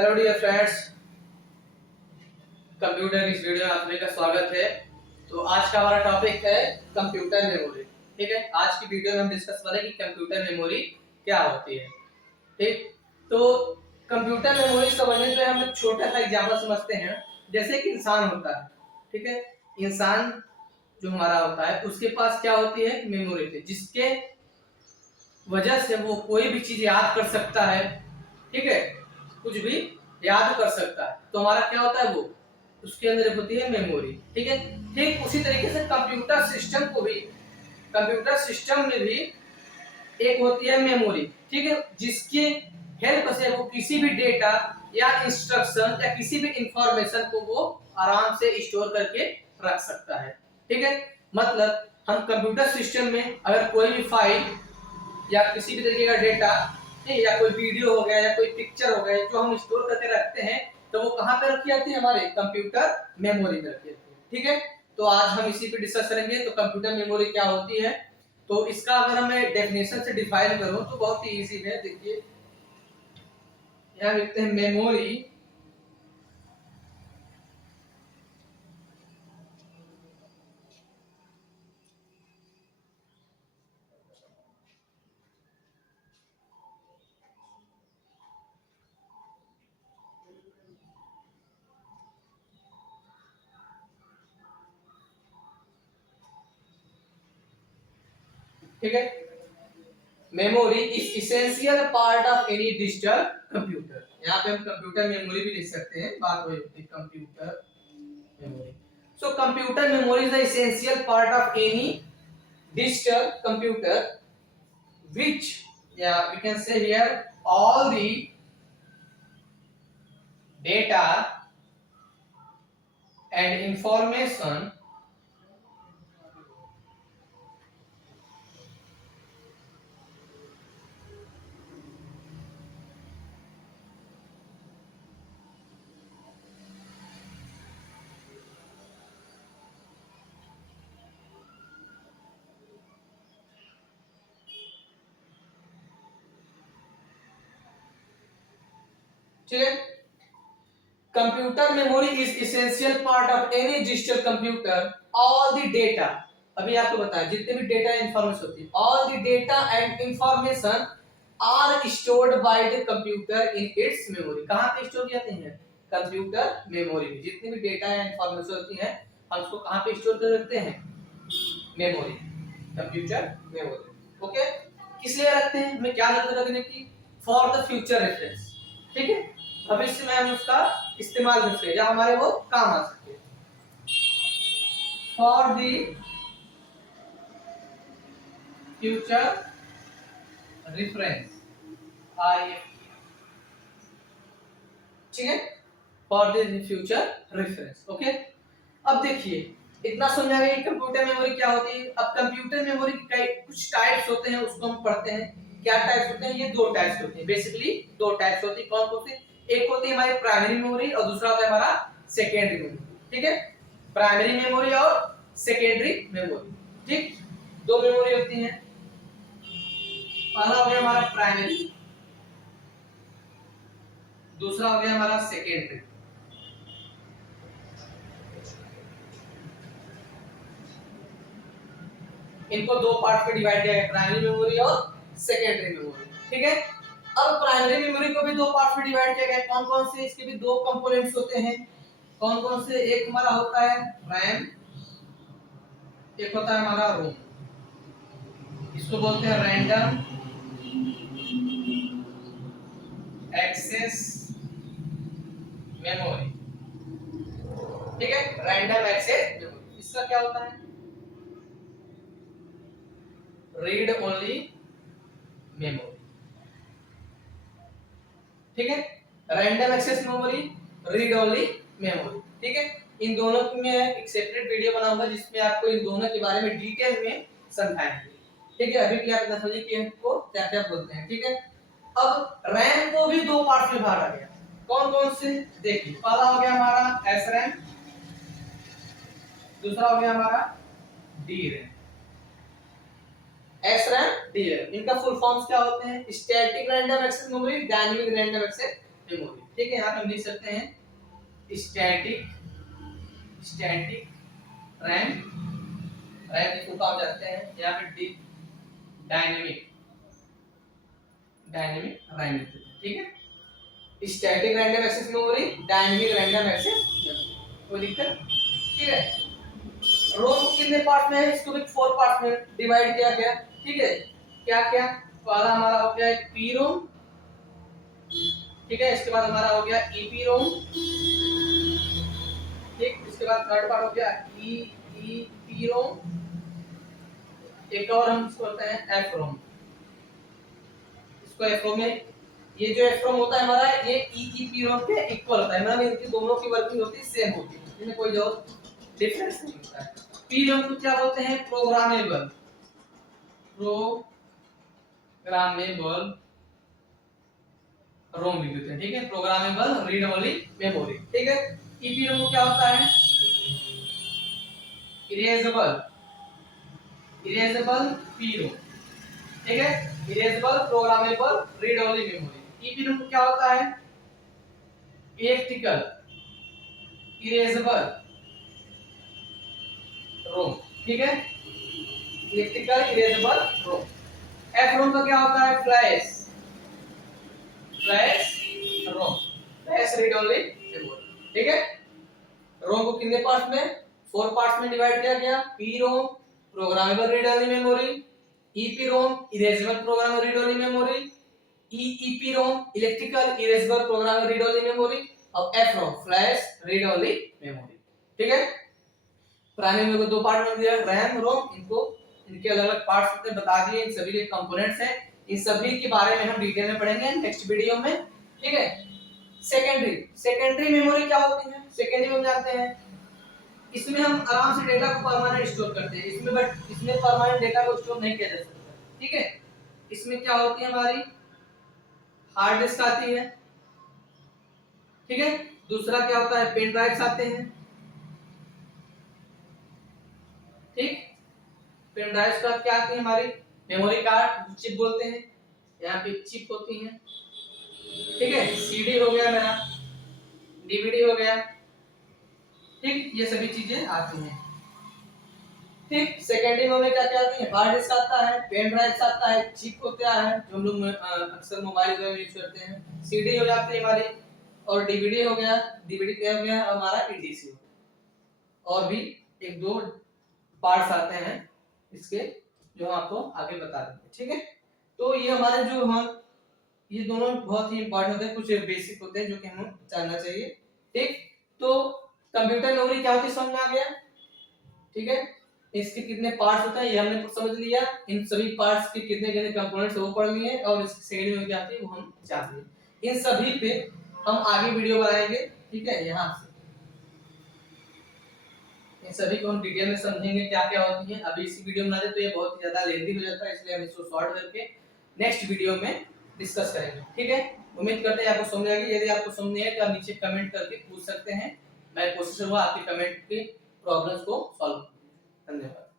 Hello dear friends, computer इस video में आप सभी का स्वागत है। तो आज का हमारा टॉपिक है कंप्यूटर मेमोरी। ठीक है, आज की वीडियो में हम डिस्कस करेंगे कि कंप्यूटर मेमोरी क्या होती है। ठीक, तो कंप्यूटर मेमोरी समझने के लिए हम एक छोटा सा एग्जांपल समझते हैं। जैसे कि इंसान होता है, ठीक है, इंसान जो हमारा होता है उसके पास क्या होती है, मेमोरी थी, जिसके वजह से वो कोई भी चीज याद कर सकता है। ठीक है, कुछ भी याद कर सकता है, तो हमारा क्या होता है, वो उसके अंदर होती है मेमोरी। ठीक है, ठीक उसी तरीके से कंप्यूटर सिस्टम को भी, कंप्यूटर सिस्टम में भी एक होती है मेमोरी। ठीक है, जिसके हेल्प से वो किसी भी डेटा या इंस्ट्रक्शन या किसी भी इंफॉर्मेशन को वो आराम से स्टोर करके रख सकता है। ठीक है, मतलब हम कंप्यूटर सिस्टम में अगर कोई भी फाइल या किसी भी तरीके का डेटा या कोई वीडियो हो गया या कोई पिक्चर हो गया जो हम स्टोर करके रखते हैं, तो वो कहाँ पे रखी जाती है, हमारे कंप्यूटर मेमोरी में रखी जाती है। ठीक है, तो आज हम इसी पे डिस्कस करेंगे। तो कंप्यूटर मेमोरी क्या होती है, तो इसका अगर मैं डेफिनेशन से डिफाइन करूं तो बहुत ही इजी है। देखिए यहाँ लिखते हैं मेमोरी ठीक है, memory is essential part of any digital computer. यहाँ पे हम कंप्यूटर मेमोरी भी लिख सकते हैं, बात वही होती है computer memory. So computer memory is the essential part of any digital computer, which, yeah, we can say here all the data and information ठीक है, computer memory is essential part of any digital computer. All the data, अभी आपको बताया जितने भी data information होती है, all the data and information are stored by the computer in its memory. कहां पे स्टोर किए जाते हैं, कंप्यूटर मेमोरी में। जितनी भी डेटा या इंफॉर्मेशन होती है हम उसको कहां पे स्टोर कर रखते हैं, मेमोरी, कंप्यूटर मेमोरी। ओके, किस लिए रखते हैं, हमें क्या जरूरत रखने की, फॉर द फ्यूचर रेफरेंस। ठीक है, भविष्य में हम उसका इस्तेमाल कर सके या हमारे वो काम आ सके। फॉर द फ्यूचर रेफरेंस, आई, ठीक है, for the future reference. Okay, अब देखिए इतना समझ आ गया कि कंप्यूटर मेमोरी क्या होती है। अब कंप्यूटर मेमोरी के कुछ टाइप्स होते हैं, उसको हम पढ़ते हैं। क्या टाइप्स होते हैं, ये दो टाइप्स होते हैं, बेसिकली दो टाइप्स होती है। कौन कौन सी, एक होती है हमारी प्राइमरी मेमोरी और दूसरा होता है हमारा सेकेंडरी मेमोरी। ठीक है, प्राइमरी मेमोरी और सेकेंडरी मेमोरी। ठीक, दो मेमोरी होती हैं। पहला हो गया हमारा प्राइमरी, दूसरा हो गया हमारा सेकेंडरी। इनको दो पार्ट में डिवाइड किया गया, प्राइमरी मेमोरी और सेकेंडरी मेमोरी। ठीक है, अब प्राइमरी मेमोरी को भी दो पार्ट में डिवाइड किया गया। कौन कौन से, इसके भी दो कंपोनेंट्स होते हैं। कौन कौन से, एक हमारा होता है रैम, एक होता है हमारा रोम। इसको बोलते हैं रैंडम एक्सेस मेमोरी। ठीक है, रैंडम एक्सेस मेमोरी, इसका क्या होता है, रीड ओनली मेमोरी। ठीक है, random access memory, read only memory. ठीक है, इन दोनों की मैं एक सेपरेट वीडियो बनाऊंगा जिसमें आपको इन दोनों के बारे में डिटेल में समझाएंगे। ठीक है, अभी क्या पता समझिए कि इनको क्या क्या बोलते हैं। ठीक है, अब रैम को भी दो पार्ट में बांटा गया। कौन कौन से, देखिए पहला हो गया हमारा एस रैम, दूसरा हो गया हमारा D RAM. S RAM, D RAM, इनका फुल फॉर्म्स क्या होते हैं, static random access memory, dynamic random access memory. ठीक है, यहाँ पे हम लिख सकते हैं स्टैटिक रैम, रैम की फुल फॉर्म जानते हैं, यहाँ पे डायनेमिक रैम लिखते हैं। ठीक है, static random access memory, dynamic random access memory, कोई दिक्कत? ठीक है, रोम को कितने पार्ट में है, इसको भी 4 पार्ट में डिवाइड किया गया। ठीक है, क्या क्या? पहला हमारा हो गया पी रोम, ठीक है, इसके बाद हमारा हो गया ईपी रोम, ठीक, इसके बाद थर्ड पार्ट हो गया ईपी रोम, एक और हम इसको बोलते हैं एफ रोम। इसको एफ रोम में, ये जो एफ रोम होता है हमारा, ये ईपी रोम के इक्वल होता है, मतलब इनकी दोनों की वर्किंग होती है सेम होती है, इसमें कोई जो डिफरेंस नहीं होता है। पी रोम को क्या बोलते हैं? प्रोग्रामेबल रोम भी होते हैं। ठीक है, प्रोग्रामेबल रीड ओनली मेमोरी। ठीक है, ईपीरोम को क्या होता है? Erasable PROM. ठीक है, erasable programmable read only memory. EPROM को क्या होता है? Electrical erasable ROM. ठीक है, electrical erasable ROM. F ROM का क्या होता है? Flash ROM, flash read only memory. ठीक है, रोम को कितने पार्ट में? 4 पार्ट्स में डिवाइड किया गया। P ROM programmable read only memory, EP ROM erasable programmable read only memory, EEP ROM electrical erasable programmable read only memory, और F ROM flash read only memory. ठीक है, पुराने में को 2 पार्ट में दिया, रैम रोम, इनको इनके अलग-अलग पार्ट्स होते हैं, बता दिए, इन सभी के कंपोनेंट्स हैं, इन सभी के बारे में हम डिटेल में पढ़ेंगे नेक्स्ट वीडियो में। ठीक है, सेकेंडरी मेमोरी क्या होती है? सेकेंडरी में जानते हैं, इसमें हम आराम से डेटा को परमानेंट स्टोर करते हैं, इसमें बट इसमें परमानेंट डेटा को स्टोर नहीं किया जा सकता। ठीक है, इसमें क्या होती है? हमारी हार्ड डिस्क आती है। ठीक है, दूसरा क्या होता है? पेन ड्राइव्स आते हैं। ठीक, पेन ड्राइव्स का क्या आती है? हमारी मेमोरी कार्ड, चिप बोलते हैं, यहाँ पे चिप होती है। ठीक है, सीडी हो गया मेरा, डीवीडी हो गया। ठीक, ये सभी चीजें आती हैं। ठीक, सेकेंडरी में क्या क्या आती है? हार्ड डिस्क आता है, पेन ड्राइव आता है, चिप होता है जो हम लोग अक्सर मोबाइल में यूज करते हैं, सीडी हो जाती है हमारी, और डीवीडी हो गया, डीवीडी क्या हो गया हमारा? ईडीसी। और भी 1-2 पार्ट्स आते हैं इसके, जो हम आपको आगे बता देंगे। ठीक है, तो ये हमारे जो हम ये दोनों बहुत ही इंपॉर्टेंट होते हैं, कुछ बेसिक होते हैं जो कि हमें जानना चाहिए। ठीक, तो कंप्यूटर मेमोरी क्या होती है समझ में आ गया। ठीक है, इसके कितने पार्ट्स होते हैं ये हमने समझ लिया, इन सभी पार्ट्स के कितने कितने कंपोनेंट्स वो पढ़ लिए, और इसकी सेकेंड में क्या आती है वो हम जान लिए। इन सभी पे हम आगे वीडियो बनाएंगे। ठीक है, यहाँ से इन सभी को हम डिटेल में समझेंगे क्या क्या होती है। अभी इसी वीडियो में ना दे तो ये बहुत ही ज्यादा लेंथी हो जाता है, इसलिए हम इसको शॉर्ट करके नेक्स्ट वीडियो में डिस्कस करेंगे। ठीक है, उम्मीद करते हैं आपको समझ आ गई। यदि आपको समझ नहीं है तो आप नीचे कमेंट करके पूछ सकते हैं, मैं कोशिश करूंगा आपके कमेंट की प्रॉब्लम्स को सॉल्व करूंगा। धन्यवाद।